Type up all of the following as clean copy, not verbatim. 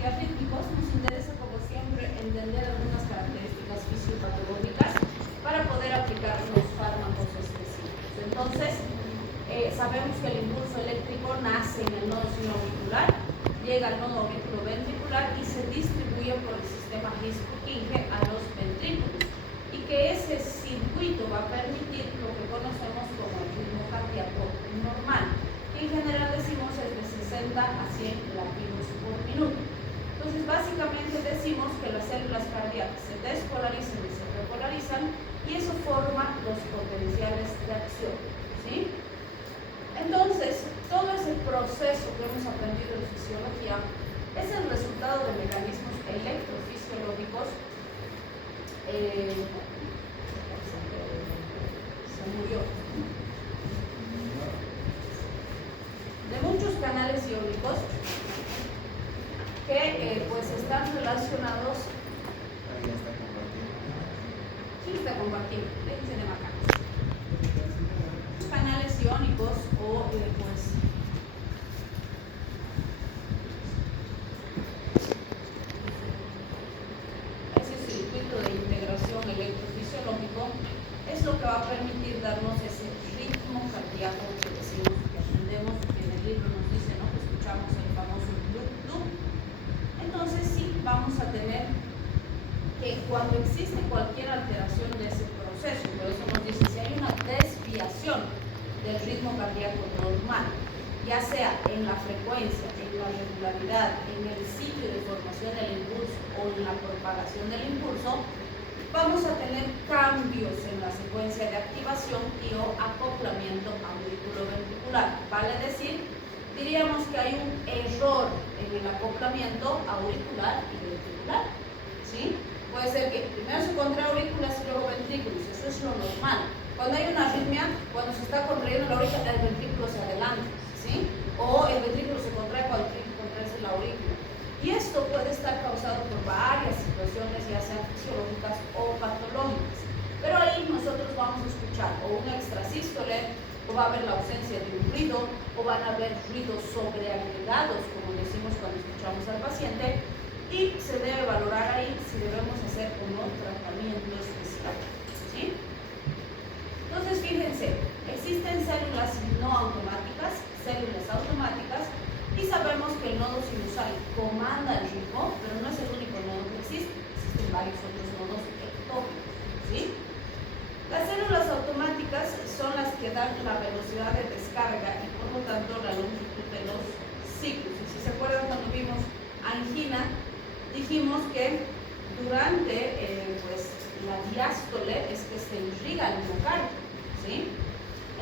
antiarrítmicos, nos interesa, como siempre, entender algunas características fisiopatológicas para poder aplicar los fármacos específicos. Entonces, sabemos que el impulso eléctrico nace en el nodo sinoauricular, llega al nodo auriculoventricular y se distribuye por el sistema His-Purkinje a los ventrículos, y que ese circuito va a permitir lo que conocemos como el ritmo cardíaco normal, que en general decimos es de 60 a 100 latidos por minuto. Entonces, básicamente decimos que las células cardíacas se despolarizan y se repolarizan, y eso forma los potenciales de acción, ¿sí? Entonces, todo ese proceso que hemos aprendido en fisiología es el resultado de mecanismos electrofisiológicos. Se murió. De muchos canales iónicos que pues están relacionados. Sí, está compartido. Déjense de acá. Canales iónicos o pues ese circuito de integración electrofisiológico es lo que va a permitir darnos ese ritmo cardíaco que decimos, que aprendemos, que en el libro nos dice, ¿no?, que escuchamos el famoso loop. Entonces sí, vamos a tener que cuando existe cualquier alteración de ese proceso, por eso nos dice, si hay una desviación del ritmo cardíaco normal, ya sea en la frecuencia, en la regularidad, en el sitio de formación del impulso o en la propagación del impulso, vamos a tener cambios en la secuencia de activación y o acoplamiento auriculoventricular. Vale decir, diríamos que hay un error en el acoplamiento auricular y ventricular, ¿sí? Puede ser que primero se contrae aurículas y luego ventrículos, eso es lo normal. Cuando hay una arritmia, cuando se está contrayendo la aurícula, el ventrículo se adelanta, ¿sí? O el ventrículo se contrae cuando tiene que contraerse la aurícula. Y esto puede estar causado por varias situaciones, ya sean fisiológicas o patológicas. Pero ahí nosotros vamos a escuchar o un extrasístole, o va a haber la ausencia de un ruido, o van a haber ruidos sobreagregados, como decimos cuando escuchamos al paciente, y se debe valorar ahí si debemos hacer o no tratamiento especial, ¿sí? Entonces, fíjense, existen células no automáticas, células automáticas, y sabemos que el nodo sinusal comanda el ritmo, pero no es el único nodo que existe, existen varios otros nodos ectópicos, ¿sí? Las células automáticas son las que dan la velocidad de descarga y por lo tanto la longitud de los ciclos. Y si se acuerdan cuando vimos angina, dijimos que durante pues, la diástole es que se irriga el miocardio, ¿sí?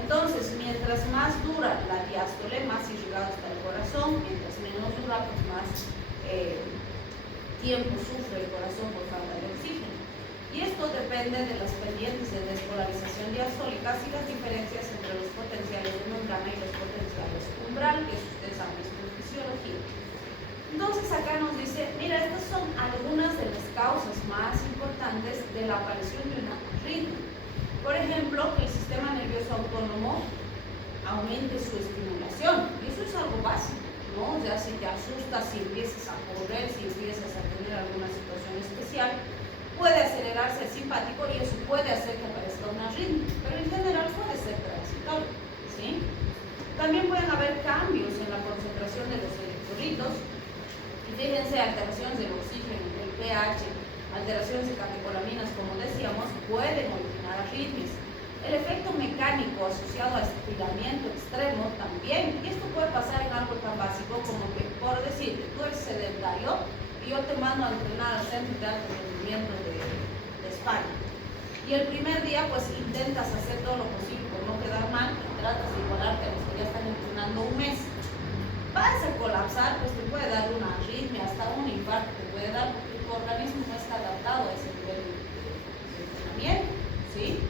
Entonces, mientras más dura la diástole, más irrigado está el corazón, mientras menos dura, pues más tiempo sufre el corazón por falta de oxígeno. Y esto depende de las pendientes de despolarización diastólicas y las diferencias entre los potenciales de membrana y los potenciales umbral, que ustedes han visto en fisiología. Entonces acá nos dice, mira, estas son algunas de las causas más importantes de la aparición de una arritmia. Por ejemplo, que el sistema nervioso autónomo aumente su estimulación. Y eso es algo básico, ¿no? O sea, si te asustas, si empiezas a correr, si empiezas a tener alguna situación especial, puede acelerarse el simpático y eso puede hacer que aparezca una arritmia, pero en general puede ser transitorio, ¿sí? También pueden haber cambios en la concentración de los electrolitos. Fíjense, alteraciones del oxígeno, del pH, alteraciones de catecolaminas, como decíamos, pueden originar arritmias. El efecto mecánico asociado a estiramiento extremo también, y esto puede pasar en algo tan básico como que, por decirte, tú eres sedentario y yo te mando a entrenar al centro de alto rendimiento de España. Y el primer día, pues intentas hacer todo lo posible por no quedar mal y tratas de igualarte a los que ya están entrenando un mes. Vas a colapsar, pues te puede dar una arritmia, hasta un infarto te puede dar, porque tu organismo no está adaptado a ese nivel de entrenamiento, ¿sí?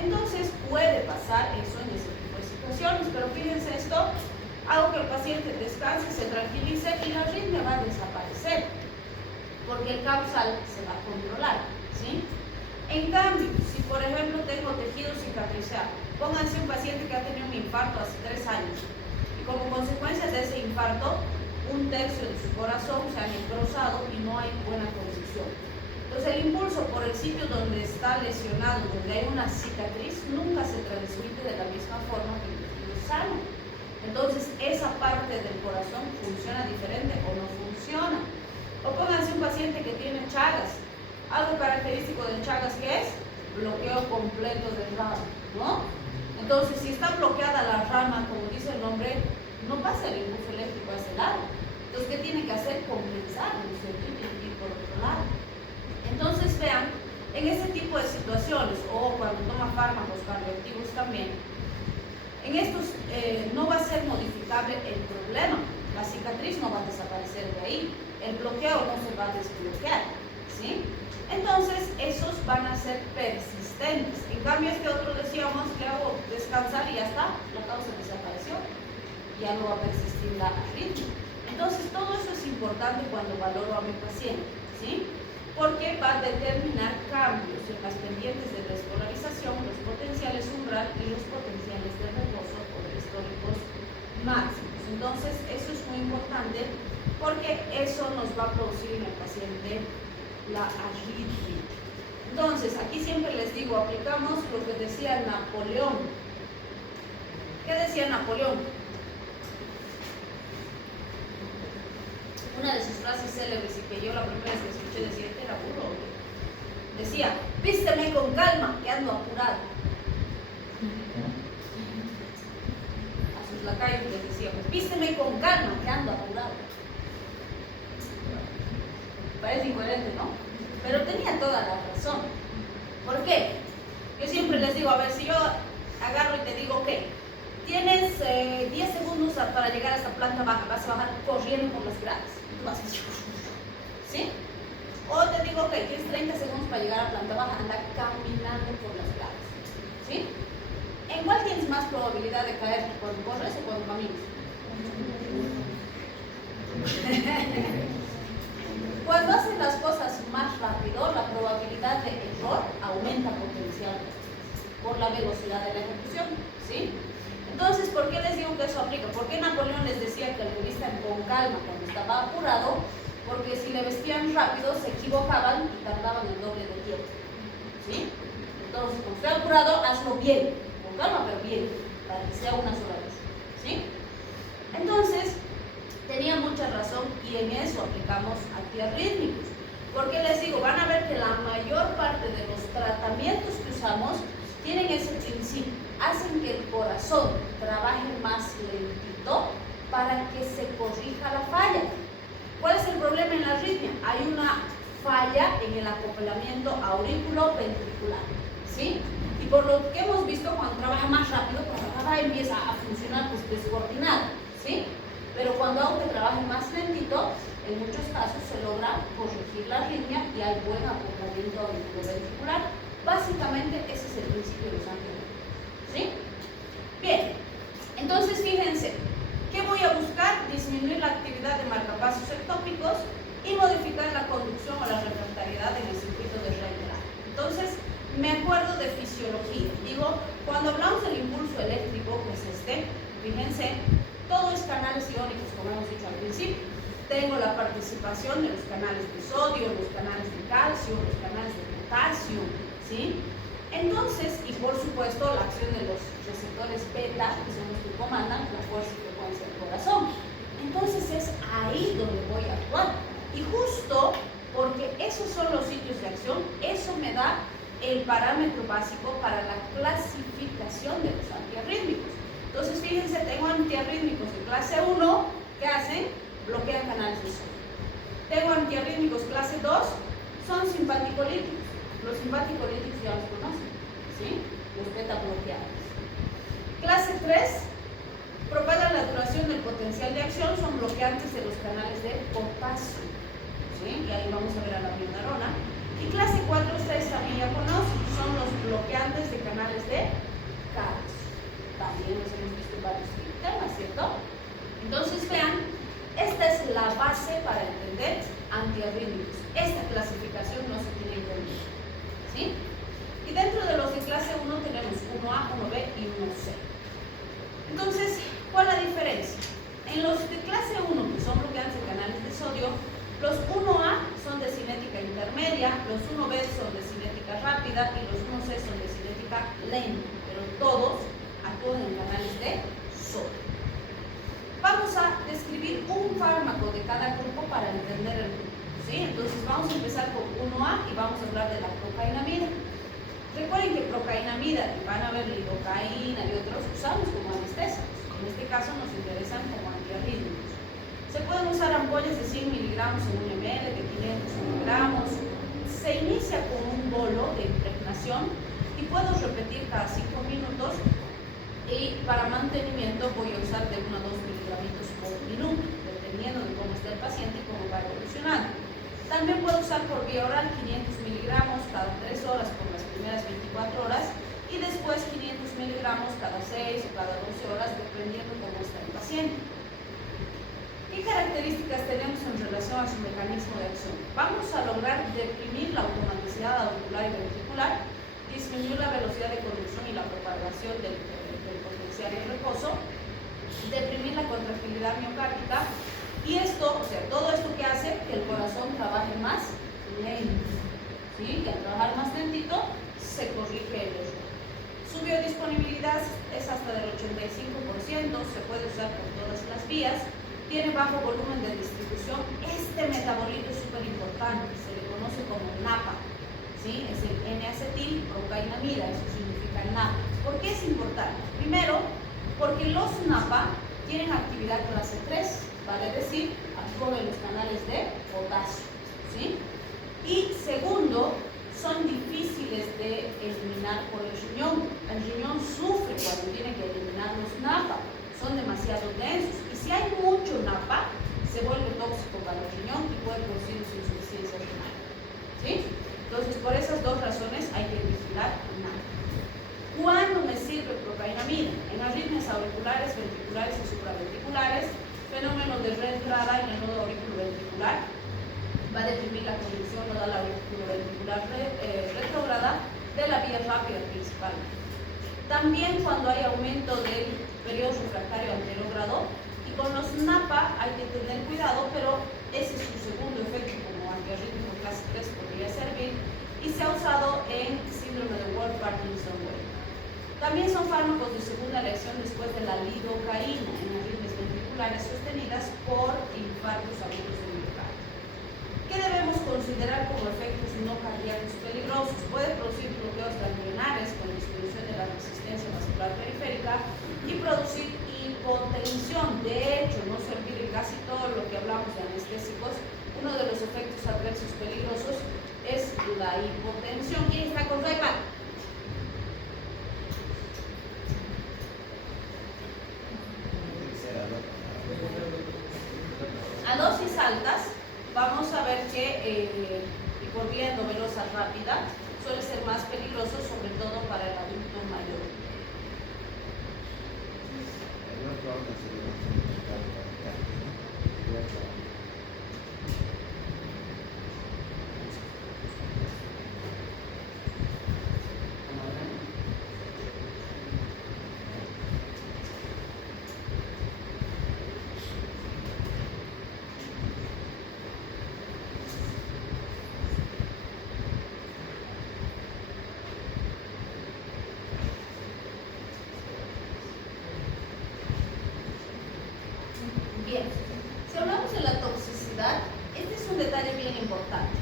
Entonces puede pasar eso en ese tipo de situaciones, pero fíjense esto, hago que el paciente descanse, se tranquilice y la arritmia va a desaparecer, porque el causal se va a controlar, ¿sí? En cambio, si por ejemplo tengo tejido cicatrizado, pónganse un paciente que ha tenido un infarto hace 3 años, como consecuencia de ese infarto, 1/3 de su corazón se ha necrosado y no hay buena condición. Entonces el impulso por el sitio donde está lesionado, donde hay una cicatriz, nunca se transmite de la misma forma que el tejido sano. Entonces esa parte del corazón funciona diferente o no funciona. O pónganse un paciente que tiene Chagas. Algo característico del Chagas, ¿qué es? Bloqueo completo del rama, ¿no? Entonces si está bloqueada la rama, como dice el nombre, no pasa el impulso eléctrico a ese lado. Entonces, ¿qué tiene que hacer? Compensar, ¿no es cierto? Tiene que ir por otro lado. Entonces, vean, en ese tipo de situaciones, o cuando toma fármacos cardioactivos también, en estos no va a ser modificable el problema. La cicatriz no va a desaparecer de ahí. El bloqueo no se va a desbloquear, ¿sí? Entonces, esos van a ser persistentes. En cambio, este otro decíamos, le hago descansar y ya está, la causa desapareció. Ya no va a persistir la arritmia. Entonces, todo eso es importante cuando valoro a mi paciente, ¿sí? Porque va a determinar cambios en las pendientes de despolarización, los potenciales umbral y los potenciales de reposo o de históricos máximos. Entonces, eso es muy importante porque eso nos va a producir en el paciente la arritmia. Entonces, aquí siempre les digo, aplicamos lo que decía Napoleón. ¿Qué decía Napoleón? Una de sus frases célebres y que yo la primera vez que escuché decía que era burro. Decía, vísteme con calma, que ando apurado. A sus lacayos les decía, vísteme con calma, que ando apurado. Parece incoherente, ¿no? Pero tenía toda la razón. ¿Por qué? Yo siempre les digo, a ver, si yo agarro y te digo, ok, tienes 10 segundos para llegar a esta planta baja, vas a bajar corriendo por las gradas. ¿Sí? O te digo, ok, tienes 30 segundos para llegar a planta baja, anda caminando por las gradas. ¿Sí? ¿En cuál tienes más probabilidad de caer? ¿Cuando corres o cuando caminas? Cuando haces las cosas más rápido, la probabilidad de error aumenta potencialmente por la velocidad de la ejecución. ¿Sí? Entonces, ¿por qué les digo que eso aplica? ¿Por qué Napoleón les decía que le vistan con calma cuando estaba apurado? Porque si le vestían rápido, se equivocaban y tardaban el doble de tiempo. ¿Sí? Entonces, cuando esté apurado, hazlo bien, con calma, pero bien, para que sea una sola vez. ¿Sí? Entonces, tenía mucha razón y en eso aplicamos antiarrítmicos. Porque les digo, van a ver que la mayor parte de los tratamientos que usamos tienen ese principio, hacen que el corazón trabaje más lentito para que se corrija la falla. ¿Cuál es el problema en la arritmia? Hay una falla en el acoplamiento aurículo-ventricular, ¿sí? Y por lo que hemos visto, cuando trabaja más rápido, pues empieza a funcionar pues, descoordinado, ¿sí? Pero cuando hago que trabaje más lentito, en muchos casos se logra corregir la arritmia y hay buen acoplamiento auriculoventricular. Básicamente ese es el principio de los antiarrítmicos, ¿sí? Bien, entonces fíjense, ¿qué voy a buscar? Disminuir la actividad de marcapasos ectópicos y modificar la conducción o la refractariedad en el circuito de Reiner. Entonces, me acuerdo de fisiología. Digo, cuando hablamos del impulso eléctrico, pues fíjense, todo es canales iónicos, como hemos dicho al principio. Tengo la participación de los canales de sodio, los canales de calcio, los canales de potasio, ¿sí? Entonces, y por supuesto, la acción de los receptores beta, que son los que comandan la fuerza y frecuencia del corazón. Entonces, es ahí donde voy a actuar. Y justo porque esos son los sitios de acción, eso me da el parámetro básico para la clasificación de los antiarrítmicos. Entonces, fíjense, tengo antiarrítmicos de clase 1, ¿qué hacen? Bloquean canales de sodio. Tengo antiarrítmicos clase 2, son simpaticolíticos. Los simpaticolíticos ya los conocen, ¿sí? Los beta bloqueados. Clase 3, propagan la duración del potencial de acción, son bloqueantes de los canales de potasio, ¿sí? Y ahí vamos a ver a la bionarona. Y clase 4, ustedes también ya conocen, son los bloqueantes de canales de calcio. También los hemos visto en varios temas, ¿cierto? Entonces, vean, esta es la base para entender antiarrítmicos. Esta clasificación no se tiene que olvidar, ¿sí? Y dentro de los de clase 1 tenemos 1A, 1B y 1C. Entonces, ¿cuál es la diferencia? En los de clase 1, que son bloqueantes rápida y los unos es donde se identifica lento, pero todos actúan en canales de sodio. Vamos a describir un fármaco de cada grupo para entender el grupo, ¿sí? Entonces vamos a empezar con 1A y vamos a hablar de la procainamida. Recuerden que procainamida, y van a ver lidocaína y otros, usamos como anestésicos. En este caso nos interesan como antiarrítmicos. Se pueden usar ampollas de 100 miligramos en 1 ml, de 500 miligramos. Se inicia con un bolo de impregnación y puedo repetir cada 5 minutos. Y para mantenimiento voy a usar de 1 a 2 miligramitos por minuto, dependiendo de cómo esté el paciente y cómo va evolucionando. También puedo usar por vía oral 500 miligramos cada 3 horas por las primeras 24 horas y después 500 miligramos cada 6 o cada 12 horas, dependiendo de cómo está el paciente. ¿Qué características tenemos en relación a su mecanismo de acción? Vamos a lograr deprimir la automaticidad auricular y ventricular, disminuir la velocidad de conducción y la propagación del potencial y reposo, deprimir la contractilidad miocárdica y esto, o sea, todo esto que hace que el corazón trabaje más lento, ¿sí? Que al trabajar más lentito se corrige el error. Su biodisponibilidad es hasta del 85%, se puede usar por todas las vías, tiene bajo volumen de distribución. Este metabolito es súper importante, se le conoce como NAPA, ¿sí? Es el N-acetil procainamida, eso significa NAPA. ¿Por qué es importante? Primero, porque los NAPA tienen actividad clase 3, vale decir, actúan en los canales de potasio, ¿sí? Y segundo, son difíciles de eliminar por el riñón. El riñón sufre cuando tiene que eliminar los NAPA, son demasiado densos. Y si hay mucho NAPA, se vuelve tóxico para el riñón y puede producir insuficiencia renal, ¿sí? Entonces, por esas dos razones hay que vigilar NAPA. ¿Cuándo me sirve procainamida? En arritmias auriculares, ventriculares y supraventriculares, fenómeno de reentrada en el nodo auriculoventricular, va a deprimir la conducción nodal auriculoventricular retrógrada de la vía rápida principal. También cuando hay aumento del periodo refractario anterogrado, y con los NAPA hay que tener cuidado, pero ese es su segundo efecto como antiarrítmico clase 3 podría servir, y se ha usado en síndrome de Wolff-Parkinson-White. También son fármacos de segunda elección después de la lidocaína en arritmias ventriculares sostenidas por infartos agudos de miocardio. ¿Qué debemos considerar como efectos no cardíacos peligrosos? Puede producir bloqueos ganglionares con disminución de la resistencia vascular periférica y producir hipotensión. De hecho, no se olviden casi todo lo que hablamos de anestésicos. Uno de los efectos adversos peligrosos es la hipotensión. ¿Quién está con su iPad? A dosis altas, vamos a ver que y por vía endovenosa rápida suele ser más peligroso, sobre todo para el adulto mayor. Bien, si hablamos de la toxicidad, este es un detalle bien importante.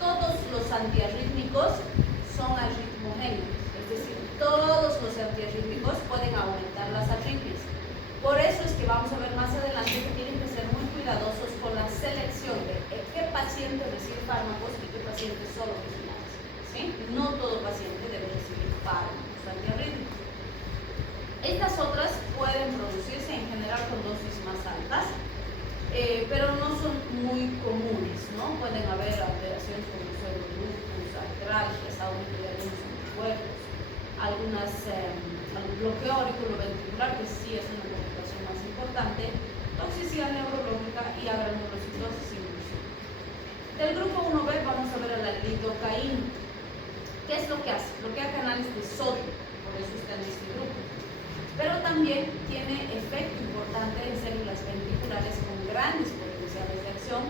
Todos los antiarrítmicos son arritmogénicos, es decir, todos los antiarrítmicos pueden aumentar las arritmias. Por eso es que vamos a ver más adelante que tienen que ser muy cuidadosos con la selección de qué paciente recibe fármacos y qué paciente solo vigilancia, ¿sí? No todo paciente debe recibir fármacos antiarrítmicos. Estas otras pueden producirse en general con dosis más altas, pero no son muy comunes, ¿no? Pueden haber alteraciones como pseudolupus, artralgias, aumento de algunos anticuerpos, bloqueo auriculoventricular, que sí es una complicación más importante, toxicidad neurológica y agranulocitosis inclusive. Del grupo 1B vamos a ver a la lidocaína. ¿Qué es lo que hace? Bloquea canales de sodio, por eso está en este grupo. Pero también tiene efecto importante en células ventriculares con grandes potenciales de acción,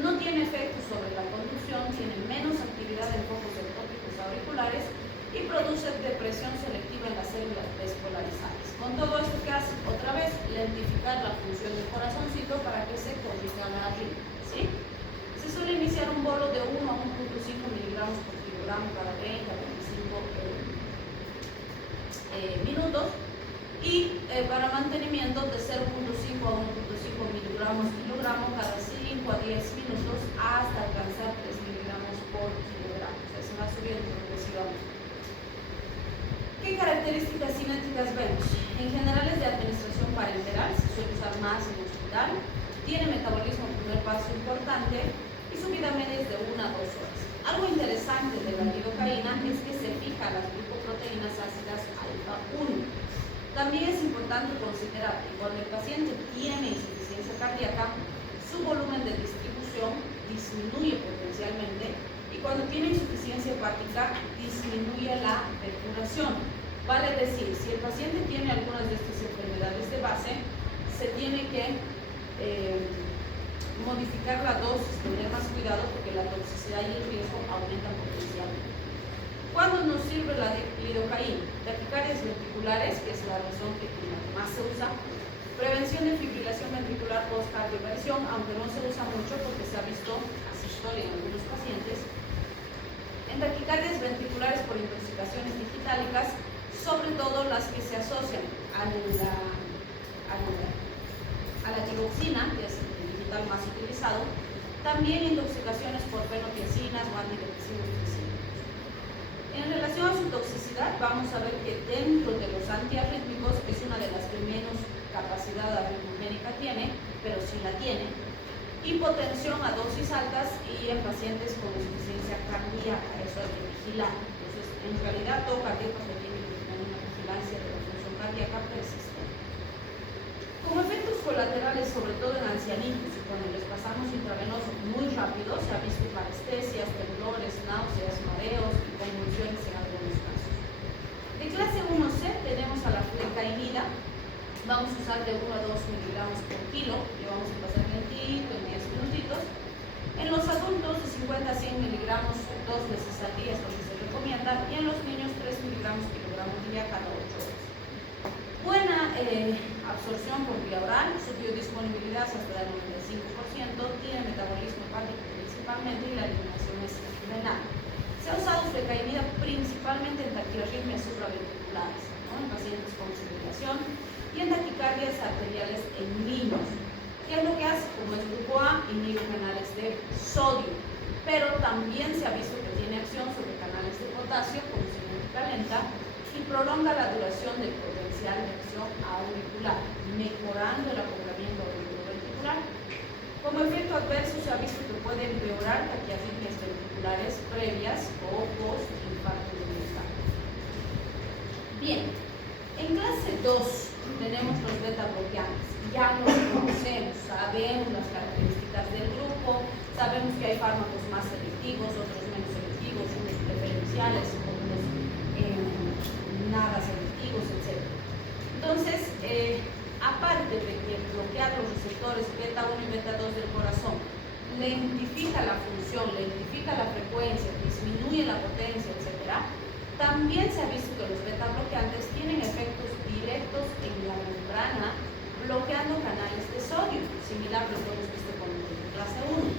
no tiene efecto sobre la conducción, tiene menos actividad en focos ectópicos auriculares y produce depresión selectiva en las células despolarizadas. Con todo esto, ¿qué hace? Otra vez, lentificar la función del corazoncito para que se corrija la arritmia, ¿sí? Se suele iniciar un bolo de 1 a 1.5 miligramos por kilogramo cada 20 a 25 minutos y para mantenimiento de 0.5 a 1.5 miligramos kilogramo cada 5 a 10 minutos hasta alcanzar 3 miligramos por kilogramo. O sea, se va subiendo progresivamente. ¿Qué características cinéticas vemos? En general es de administración parenteral, se suele usar más en el hospital, tiene metabolismo en primer paso importante y su vida media es de 1 a 2 horas. Algo interesante de la lidocaína es que se fija a las glicoproteínas ácidas alfa 1. También es importante considerar que cuando el paciente tiene insuficiencia cardíaca, su volumen de distribución disminuye potencialmente y cuando tiene insuficiencia hepática disminuye la depuración. Vale decir, si el paciente tiene algunas de estas enfermedades de base, se tiene que modificar la dosis, tener más cuidado porque la toxicidad y el riesgo aumentan potencialmente. ¿Cuándo nos sirve la lidocaína? Taquicardias ventriculares, que es la razón que más se usa. Prevención de fibrilación ventricular post-cardioversión, aunque no se usa mucho porque se ha visto asistolia en algunos pacientes. En taquicardias ventriculares por intoxicaciones digitálicas, sobre todo las que se asocian a la tiroxina, que es el digital más utilizado, también intoxicaciones por fenotiacinas o antidepresivos. En relación a su toxicidad, vamos a ver que dentro de los antiarrítmicos es una de las que menos capacidad arritmogénica tiene, pero sí la tiene. Hipotensión a dosis altas y en pacientes con insuficiencia cardíaca, eso hay que vigilar. Entonces, en realidad, todo cardíaco se tiene que tener una vigilancia de la función cardíaca persistente. Como efectos colaterales, sobre todo en ancianitos y cuando les pasamos intravenoso muy rápido, se ha visto parestesias, temblores, náuseas, mareos y convulsiones en algunos casos. De clase 1C tenemos a la flecainida. Vamos a usar de 1 a 2 miligramos por kilo, le vamos a pasar lentito en 10 minutitos. En los adultos de 50 a 100 miligramos 2 veces al día es lo que se recomienda, y en los niños 3 miligramos kilogramo día cada 8 horas. Buena absorción por vía oral, su biodisponibilidad es hasta el 95%, tiene metabolismo hepático principalmente y la eliminación es renal. Se ha usado flecainida principalmente en taquiarritmias supraventriculares, ¿no? En pacientes con fibrilación y en taquicardias arteriales en niños. ¿Qué es lo que hace? Como es grupo A, inhibe canales de sodio, pero también se ha visto que tiene acción sobre canales de potasio como cinética lenta y prolonga la duración del potencial de acción auricular, mejorando el acoplamiento auriculoventricular. Como efecto adverso se ha visto que puede empeorar taquiarritmias ventriculares previas o post-infarto de miocardio. Bien, en clase 2 tenemos los beta bloqueantes. Ya los conocemos, sabemos las características del grupo, sabemos que hay fármacos más selectivos, otros menos selectivos, unos preferenciales, otros nada selectivos, etc. Entonces, aparte de que bloquear los receptores beta 1 y beta 2 del corazón lentifica la función, lentifica la frecuencia, disminuye la potencia, etc., también se ha visto que los beta bloqueantes tienen efectos directos en la membrana, bloqueando canales de sodio, similar a lo que hemos visto con el clase 1.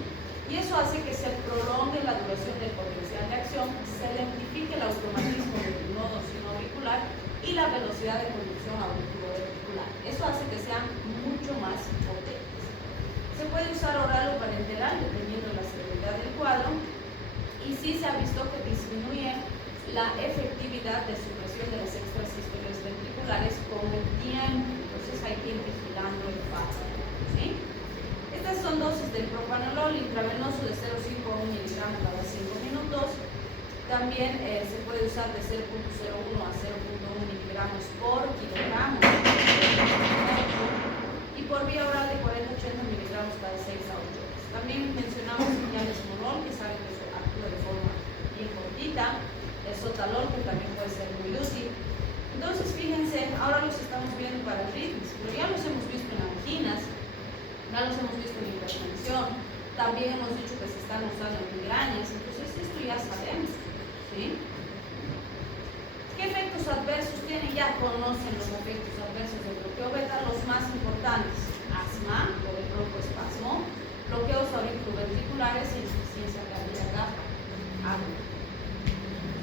Y eso hace que se prolongue la duración del potencial de acción, se lentifique el automatismo del nodo sinoauricular y la velocidad de conducción auriculoventricular. Eso hace que sean mucho más potentes. Se puede usar oral o parenteral dependiendo de la severidad del cuadro, y sí se ha visto que disminuye la efectividad de supresión de las extrasístoles ventriculares con el tiempo. Entonces hay que ir vigilando el paso, ¿sí? Estas son dosis del propanolol intravenoso de 0,5 a 1 miligramo cada 5 minutos. También se puede usar de 0,01 a 0,1 miligramos por kilogramo y por vía oral de 40 a 80 miligramos cada 6 a 8 horas. También mencionamos ialesmolol, que saben que eso actúa de forma bien cortita, el sotalol, que también puede ser muy útil. Entonces, fíjense, ahora los estamos viendo para arritmias, pero ya los hemos visto en anginas, ya los hemos visto en hipertensión, también hemos dicho que se están usando en migrañas, entonces esto ya sabemos. ¿sí? ¿Qué efectos adversos tiene? Ya conocen los efectos adversos del bloqueo beta, los más importantes: asma por el broncoespasmo, bloqueos auriculoventriculares y insuficiencia cardíaca aguda.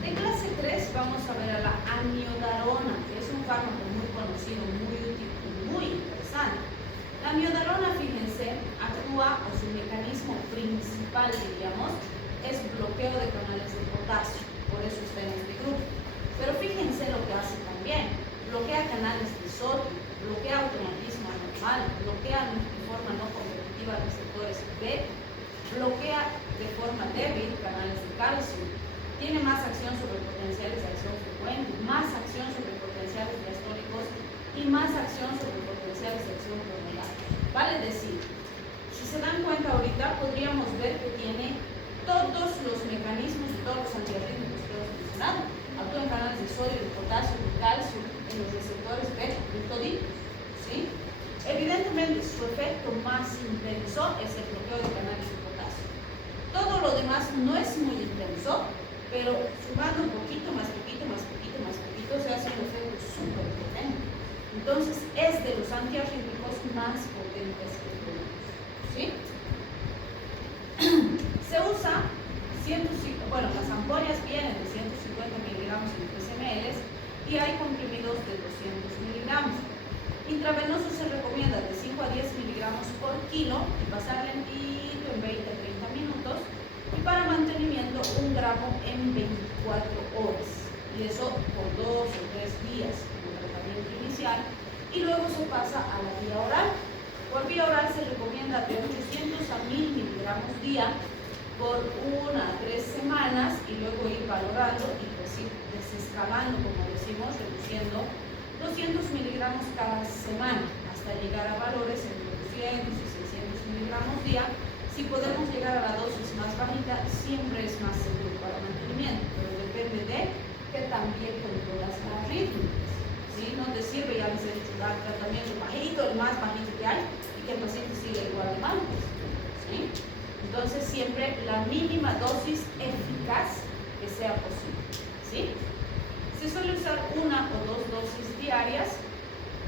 De clase 3 vamos a ver a la amiodarona, que es un fármaco muy conocido, muy útil y muy interesante. La amiodarona, fíjense, actúa, o su mecanismo principal, diríamos, es bloqueo de canales de potasio, por eso está en este grupo. Pero fíjense lo que hace también: bloquea canales de sodio, bloquea automatismo anormal, bloquea de forma no competitiva receptores beta, bloquea de forma débil canales de calcio, tiene más acción sobre potenciales de acción frecuente, más acción sobre potenciales diastólicos y más acción sobre potenciales de acción prolongada. Vale decir, si se dan cuenta ahorita, podríamos ver que tiene todos los mecanismos y todos los antiarrítmicos que hemos mencionado. Actúa en canales de sodio, de potasio, de calcio, en los receptores beta, en toditos, ¿sí? Evidentemente, su efecto más intenso es el bloqueo de canales de potasio. Todo lo demás no es muy intenso, pero sumando un poquito, más poquito, más poquito, más poquito, se hace un efecto súper potente. Entonces, es de los antiarrítmicos más potentes que tenemos, ¿sí? Se usa, bueno, las ampollas vienen de 150 miligramos en 3 ml y hay comprimidos de 200 miligramos. Intravenoso se recomienda de 5 a 10 miligramos por kilo y pasar lentito en 20 a 30 minutos. Y para mantenimiento, 1 gramo en 24 horas. Y eso por 2 o 3 días como tratamiento inicial. Y luego se pasa a la vía oral. Por vía oral se recomienda de 800 a 1000 miligramos día por 1 a 3 semanas y luego ir valorando y desescalando, como decimos, reduciendo 200 miligramos cada semana hasta llegar a valores entre 200 y 600 miligramos día. Si podemos llegar a la dosis más bajita, siempre es más seguro para mantenimiento, pero depende de que también controlas la rítmica. ¿Sí? No te sirve, ya les he dicho, dar tratamiento bajito, el más bajito que hay, y que el paciente siga igual de mal. ¿Sí? Entonces, siempre la mínima dosis eficaz que sea posible. ¿Sí? Se suele usar 1 o 2 dosis diarias.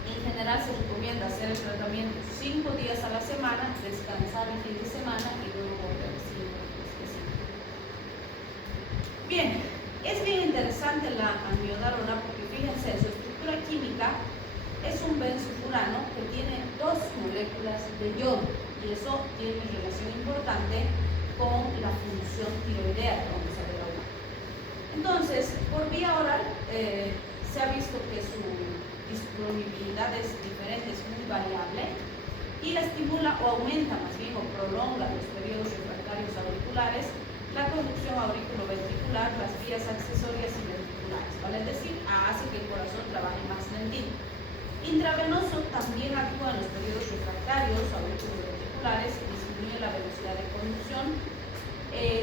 En general se recomienda hacer el tratamiento 5 días a la semana, descansar el fin de semana y luego volver a seguir. Bien, es bien interesante la amiodarona porque fíjense, su estructura química es un benzofurano que tiene 2 moléculas de yodo y eso tiene relación importante con la función tiroidea que vamos a ver ahora. Entonces, por vía oral se ha visto que su disponibilidad es diferente, es muy variable y estimula o aumenta más bien o prolonga los periodos refractarios auriculares, la conducción auriculoventricular, las vías accesorias y ventriculares, vale decir, hace que el corazón trabaje más lentito. Intravenoso también actúa en los periodos refractarios auriculoventriculares y disminuye la velocidad de conducción.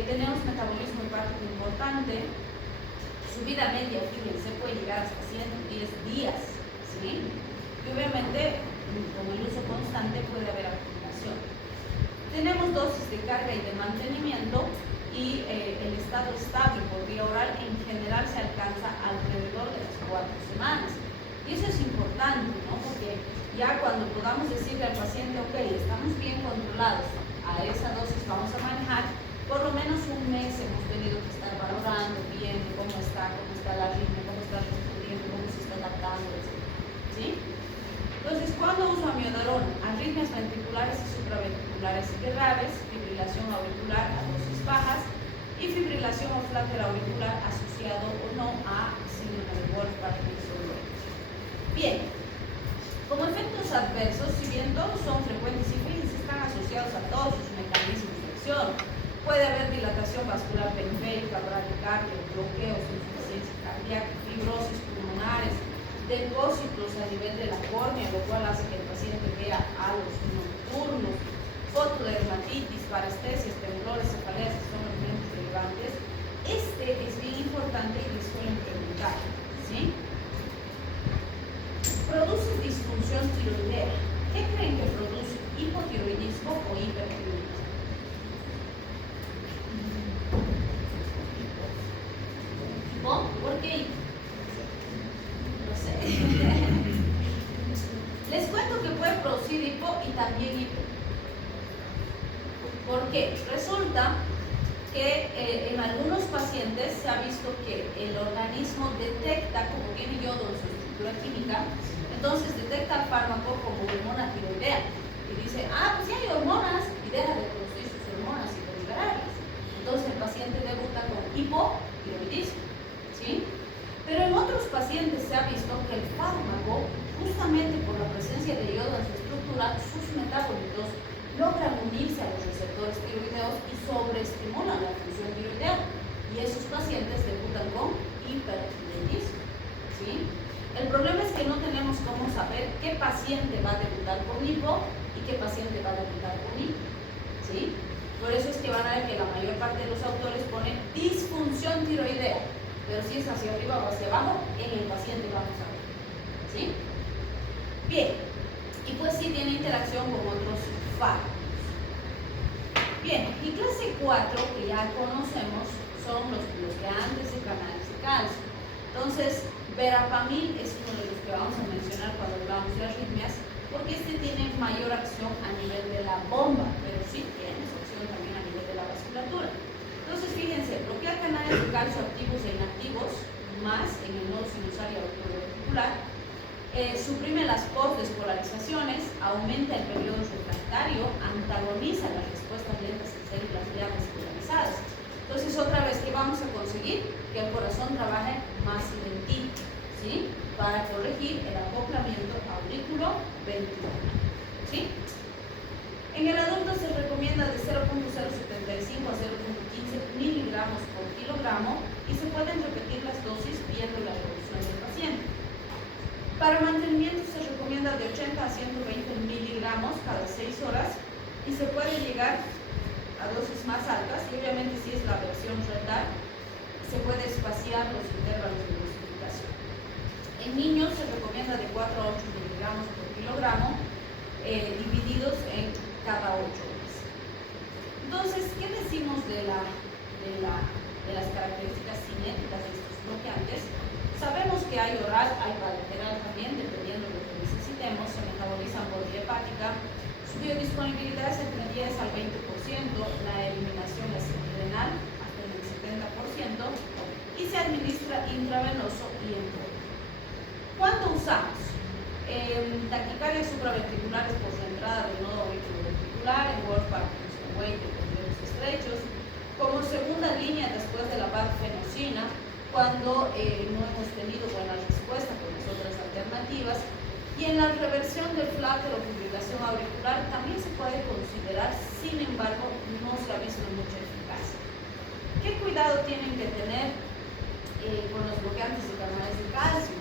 Tenemos metabolismo hepático importante, su vida media, fíjense, puede llegar hasta 110 días. ¿Sí? Y obviamente, con el uso constante puede haber acumulación. Tenemos dosis de carga y de mantenimiento y el estado estable por vía oral en general se alcanza alrededor de las 4 semanas. Y eso es importante, ¿no? Porque ya cuando podamos decirle al paciente, ok, estamos bien controlados, a esa dosis vamos a manejar, por lo menos 1 mes hemos tenido que estar valorando, viendo cómo está la arritmia, cómo está respondiendo, cómo se está adaptando, etc. ¿Sí? Entonces, ¿cuándo uso amiodarona? Arritmias ventriculares y supraventriculares graves, fibrilación auricular a dosis bajas y fibrilación o flater auricular asociado o no a síndrome de Wolff-Parkinson. Bien, como efectos adversos, si bien todos son frecuentes y fíjense, están asociados a todos sus mecanismos de acción, puede haber dilatación vascular periférica, bradicardia, bloqueos, insuficiencia cardíaca, fibrosis pulmonares, depósitos a nivel de la córnea, lo cual hace que el paciente vea halos nocturnos, fotodermatitis, parestesias, temblores, cefaleas, que son los menos relevantes. Este es bien importante y les suelen preguntar, ¿sí? Produce disfunción tiroidea. ¿Qué creen que produce? ¿Hipotiroidismo o hipertiroidismo? ¿Por qué? Resulta que en algunos pacientes se ha visto que el organismo detecta, como tiene yodo en su estructura química, entonces detecta el fármaco como hormona tiroidea y dice, pues ya hay hormonas, y deja de producir sus hormonas y de liberarlas. Entonces el paciente debuta con hipotiroidismo, ¿sí? Pero en otros pacientes se ha visto que el fármaco, justamente por la presencia de yodo en su estructura, sus metabolitos logran unirse a los receptores tiroideos y sobreestimulan la función tiroidea. Y esos pacientes debutan con hipertiroidismo, ¿sí? El problema es que no tenemos cómo saber qué paciente va a debutar con hipo y qué paciente va a debutar con hipo, ¿sí? Por eso es que van a ver que la mayor parte de los autores ponen disfunción tiroidea, pero si es hacia arriba o hacia abajo, en el paciente vamos a ver, ¿sí? Bien, y pues sí tiene interacción con otros fármacos. Bien, y clase 4, que ya conocemos, son los bloqueantes de canales de calcio. Entonces, verapamil es uno de los que vamos a mencionar cuando hablamos de arritmias, porque este tiene mayor acción a nivel de la bomba, pero sí tiene acción también a nivel de la vasculatura. Entonces, fíjense, bloquea canales de calcio activos e inactivos, más en el nodo sinusal y auricular, suprime las postdespolarizaciones, aumenta el periodo refractario, antagoniza las respuestas lentas en células ya despolarizadas. Entonces, otra vez, ¿qué vamos a conseguir? Que el corazón trabaje más lentito, ¿sí? Para corregir el acoplamiento auriculo-ventricular, ¿sí? En el adulto se recomienda de 0.075 a 0.15 miligramos por kilogramo y se pueden repetir las dosis viendo la evolución del paciente. Para mantenimiento se recomienda de 80 a 120 miligramos cada 6 horas y se puede llegar a dosis más altas, y obviamente si es la versión retal se puede espaciar los intervalos de dosificación. En niños se recomienda de 4 a 8 miligramos por kilogramo divididos en cada 8 horas. Entonces, ¿qué decimos de las características cinéticas de estos bloqueantes? Sabemos que hay oral, hay bilateral también, dependiendo de lo que necesitemos. Se metabolizan por vía hepática. Su biodisponibilidad es entre 10 al 20%, la eliminación es renal hasta el 70% y se administra intravenoso y en polvo. ¿Cuándo usamos? Taquicardias supraventriculares por su entrada del nodo auriculoventricular, en Wolf Parkinson White de periodos estrechos, como segunda línea después de la barbfenosina, cuando no hemos tenido buena respuesta con las otras alternativas, y en la reversión del flaco o fibrilación auricular también se puede considerar, sin embargo, no se ha visto mucha eficacia. ¿Qué cuidado tienen que tener con los bloqueantes de canales de calcio?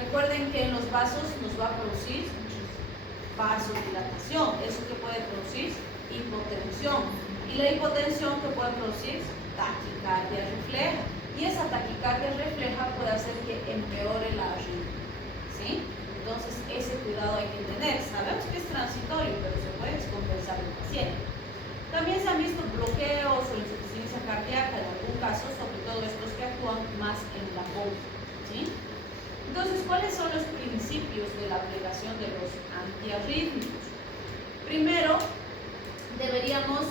Recuerden que en los vasos nos va a producir vasodilatación, eso que puede producir hipotensión, y la hipotensión que puede producir taquicardia refleja. Y esa taquicardia refleja puede hacer que empeore la arritmia, ¿sí? Entonces, ese cuidado hay que tener. Sabemos que es transitorio, pero se puede descompensar el paciente. También se han visto bloqueos o insuficiencia cardíaca en algún caso, sobre todo estos que actúan más en la bomba, ¿sí? Entonces, ¿cuáles son los principios de la aplicación de los antiarrítmicos? Primero, deberíamos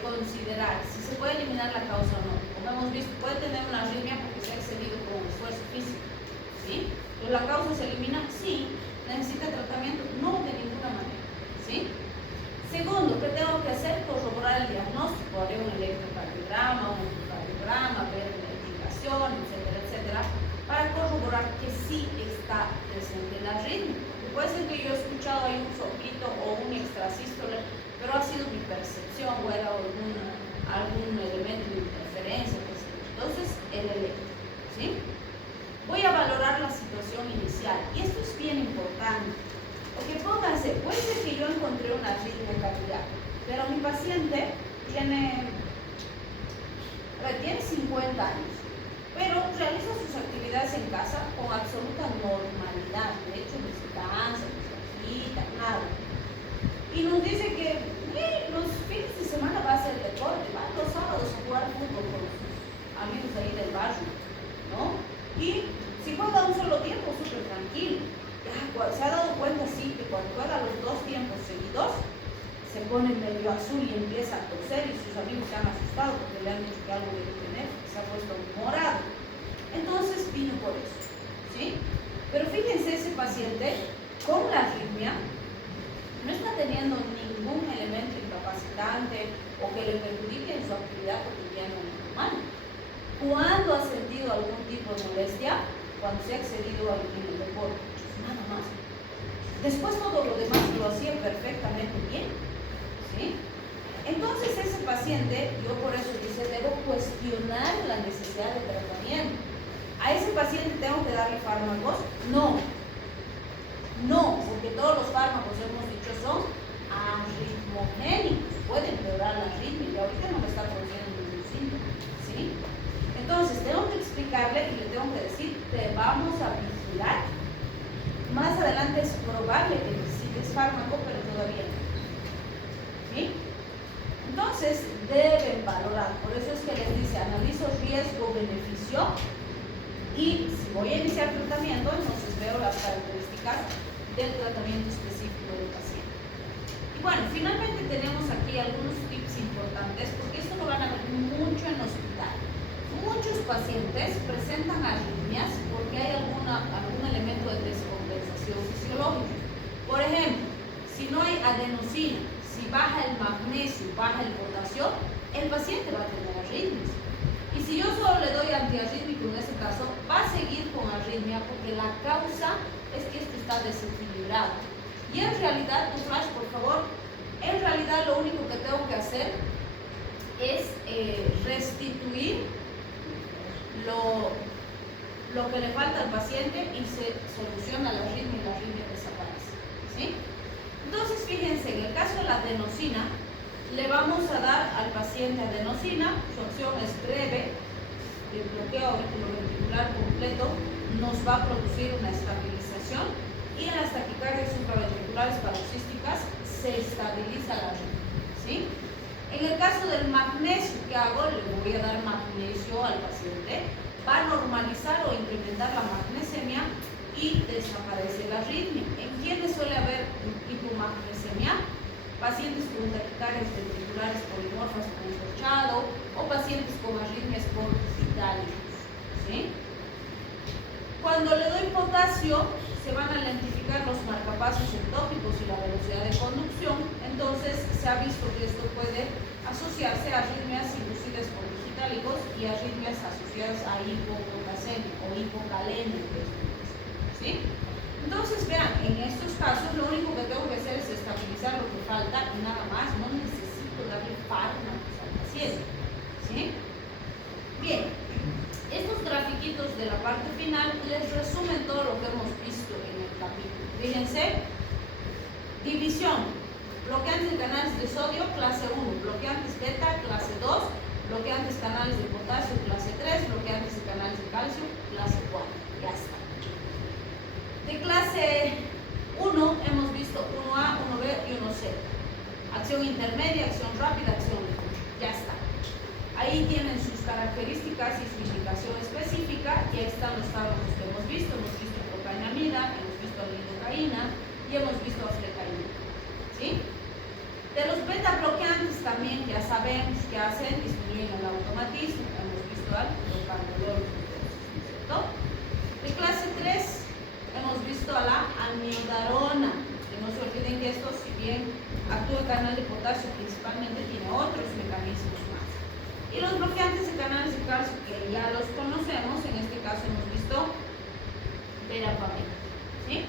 considerar si se puede eliminar la causa o no. Como hemos visto, puede tener una arritmia porque se ha excedido con esfuerzo físico, ¿sí? ¿Pero la causa se elimina? Sí. ¿Necesita tratamiento? No, de ninguna manera, ¿sí? Segundo, ¿qué tengo que hacer? Corroborar el diagnóstico. Haré un electrocardiograma, un ecocardiograma, ver la indicación, etcétera, etcétera, para corroborar que sí está presente la arritmia. Puede ser que yo he escuchado ahí un soplito o un extrasístole, pero ha sido mi percepción o era algún elemento de interferencia. Entonces, el electro, ¿sí? Voy a valorar la situación inicial, y esto es bien importante, porque pónganse, puede ser que yo encontré una arritmia cardíaca, pero mi paciente tiene 50 años, pero realiza sus actividades en casa con absoluta normalidad. De hecho, no se cansa, no se agita, nada. Y nos dice que los fines de semana va a hacer deporte, va los sábados a jugar fútbol con sus amigos ahí del barrio, ¿no? Y si juega un solo tiempo, súper tranquilo. Ya se ha dado cuenta, sí, que cuando juega los 2 tiempos seguidos, se pone medio azul y empieza a toser y sus amigos se han asustado porque le han dicho que algo debe tener, se ha puesto morado. Entonces vino por eso, ¿sí? Pero fíjense, ese paciente con la arritmia no está teniendo ningún elemento incapacitante o que le perjudique en su actividad cotidiana normal. ¿Cuándo ha sentido algún tipo de molestia? Cuando se ha excedido al límite del deporte, nada más. Después todo lo demás lo hacía perfectamente bien, ¿sí? Entonces ese paciente, yo por eso dice, debo cuestionar la necesidad de tratamiento. ¿A ese paciente tengo que darle fármacos? No, porque todos los fármacos, hemos dicho, son arritmogénicos, pueden empeorar la arritmia y ahorita no me está produciendo ningún síntoma, ¿sí? Entonces tengo que explicarle y le tengo que decir, te vamos a vigilar. Más adelante es probable que necesites fármaco, pero todavía no, ¿sí? Entonces deben valorar, por eso es que les dice, analizo riesgo-beneficio y si voy a iniciar tratamiento, entonces veo las características del tratamiento específico del paciente. Y bueno, finalmente tenemos aquí algunos tips importantes, porque esto lo van a ver mucho en hospital. Muchos pacientes presentan arritmias porque hay algún elemento de descompensación fisiológica. Por ejemplo, si no hay adenosina, si baja el magnesio, baja el potasio, el paciente va a tener arritmias. Y si yo solo le doy antiarrítmico en este caso, va a seguir con arritmia porque la causa es que esto está desequilibrado. Y en realidad, tu flash, por favor, en realidad lo único que tengo que hacer es restituir lo que le falta al paciente y se soluciona la arritmia y la arritmia desaparece, ¿sí? Entonces, fíjense, en el caso de la adenosina, le vamos a dar al paciente adenosina, su acción es breve, el bloqueo auriculoventricular completo nos va a producir una estabilización y en las taquicardias supraventriculares paroxísticas se estabiliza la arritmia, ¿sí? En el caso del magnesio, ¿qué hago? Le voy a dar magnesio al paciente, va a normalizar o incrementar la magnesemia y desaparece la arritmia. ¿En quiénes suele haber hipomagnesemia? Pacientes con taquicardias ventriculares polimorfas con escorchado o pacientes con arritmias por itálicos, ¿sí? Cuando le doy potasio, se van a lentificar los marcapasos ectópicos y la velocidad de conducción. Entonces se ha visto que esto puede asociarse a arritmias inducidas por los itálicos y arritmias asociadas a hipopotasemia o hipocalemia, ¿sí? Entonces vean, en estos casos lo único que tengo que hacer es estabilizar lo que falta y nada más, no necesito darle fármacos al paciente, ¿sí? Bien, estos grafiquitos de la parte final les resumen todo lo que hemos visto en el capítulo. Fíjense, división, bloqueantes de canales de sodio, clase 1, bloqueantes beta, clase 2, bloqueantes canales de potasio, clase 3, bloqueantes de canales de calcio, clase 4, ya está. De clase 1 hemos visto 1A, 1B y 1C. Acción intermedia, acción rápida, acción lenta, ya está. Ahí tienen sus características y su indicación específica y ahí están los fármacos que hemos visto procainamida, hemos visto lidocaína y hemos visto aflecaína, ¿sí? De los beta bloqueantes también ya sabemos que hacen, disminuyen el automatismo, hemos visto al procanolol, ¿cierto? De clase 3 hemos visto a la amiodarona, que no se olviden que esto, si bien actúa en canal de potasio principalmente, tiene otros mecanismos más. Y los bloqueantes de canales de calcio, que ya los conocemos, en este caso hemos visto verapamil, ¿sí?